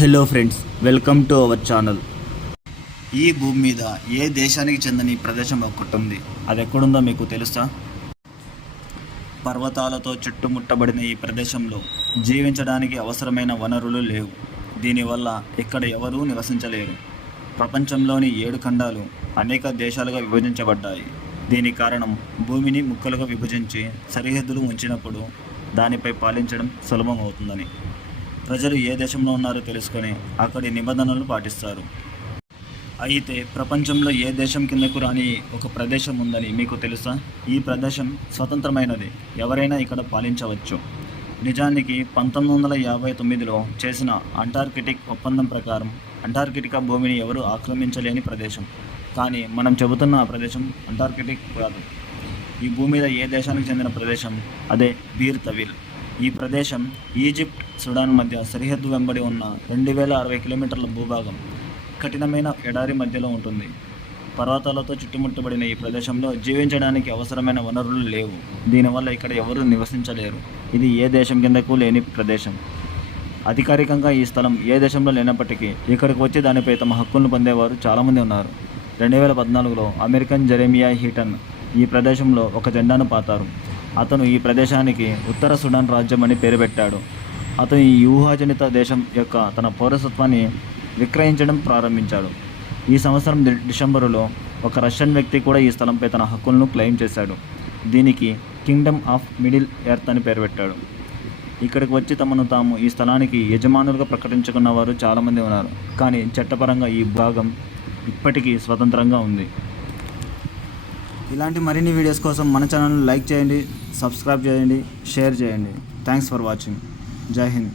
Hello friends welcome to our channel ఈ భూమి మీద ఏ దేశానికి చెందని ఈ ప్రదేశం ఒక్కటి ఉంది? అది ఎక్కడుందో మీకు తెలుసా? పర్వతాలతో చుట్టుముట్టబడిన ఈ ప్రదేశంలో జీవించడానికి అవసరమైన వనరులు లేవు. దీనివల్ల ఇక్కడ ఎవరూ నివసించలేరు. ప్రపంచంలోని ఏడు ఖండాలు అనేక దేశాలుగా విభజించబడ్డాయి. దీని కారణం భూమిని ముక్కలుగా విభజించి సరిహద్దులు ఉంచినప్పుడు దానిపై పాలించడం సులభం అవుతుందని ప్రజలు ఏ దేశంలో ఉన్నారో తెలుసుకొని అక్కడి నిబంధనలు పాటిస్తారు. అయితే ప్రపంచంలో ఏ దేశం కిందకు రాని ఒక ప్రదేశం ఉందని మీకు తెలుసా? ఈ ప్రదేశం స్వతంత్రమైనది. ఎవరైనా ఇక్కడ పాలించవచ్చు. నిజానికి పంతొమ్మిది వందల యాభై తొమ్మిదిలో చేసిన అంటార్కిటిక్ ఒప్పందం ప్రకారం అంటార్కిటికా భూమిని ఎవరు ఆక్రమించలేని ప్రదేశం. కానీ మనం చెబుతున్న ఆ ప్రదేశం అంటార్కిటిక్ కాదు. ఈ భూమి మీద ఏ దేశానికి చెందిన ప్రదేశం? అదే బీర్ తవిల్ ఈ ప్రదేశం ఈజిప్ట్ సుడాన్ మధ్య సరిహద్దు వెంబడి ఉన్న రెండు వేల అరవై కిలోమీటర్ల భూభాగం కఠినమైన ఎడారి మధ్యలో ఉంటుంది. పర్వతాలతో చుట్టుముట్టబడిన ఈ ప్రదేశంలో జీవించడానికి అవసరమైన వనరులు లేవు. దీనివల్ల ఇక్కడ ఎవరూ నివసించలేరు. ఇది ఏ దేశం కిందకు లేని ప్రదేశం. అధికారికంగా ఈ స్థలం ఏ దేశంలో లేనప్పటికీ ఇక్కడికి వచ్చి దానిపై తమ హక్కులను పొందేవారు చాలామంది ఉన్నారు. రెండు వేల పద్నాలుగులో అమెరికన్ జెరెమియా హీటన్ ఈ ప్రదేశంలో ఒక జెండాను పాతారు. అతను ఈ ప్రదేశానికి ఉత్తర సుడాన్ రాజ్యం అని పేరు పెట్టాడు. అతను ఈ ఊహాజనిత దేశం యొక్క తన పౌరసత్వాన్ని విక్రయించడం ప్రారంభించాడు. ఈ సంవత్సరం డిసెంబరులో ఒక రష్యన్ వ్యక్తి కూడా ఈ స్థలంపై తన హక్కులను క్లెయిమ్ చేశాడు. దీనికి కింగ్డమ్ ఆఫ్ మిడిల్ ఎర్త్ అని పేరు పెట్టాడు. ఇక్కడికి వచ్చి తమను తాము ఈ స్థలానికి యజమానులుగా ప్రకటించుకున్న వారు చాలామంది ఉన్నారు. కానీ చట్టపరంగా ఈ భాగం ఇప్పటికీ స్వతంత్రంగా ఉంది. ఇలాంటి మరిన్ని వీడియోస్ కోసం మన ఛానల్ లైక్ చేయండి సబ్స్క్రైబ్ చేయండి షేర్ చేయండి. థ్యాంక్స్ ఫర్ వాచింగ్ జై హింద్.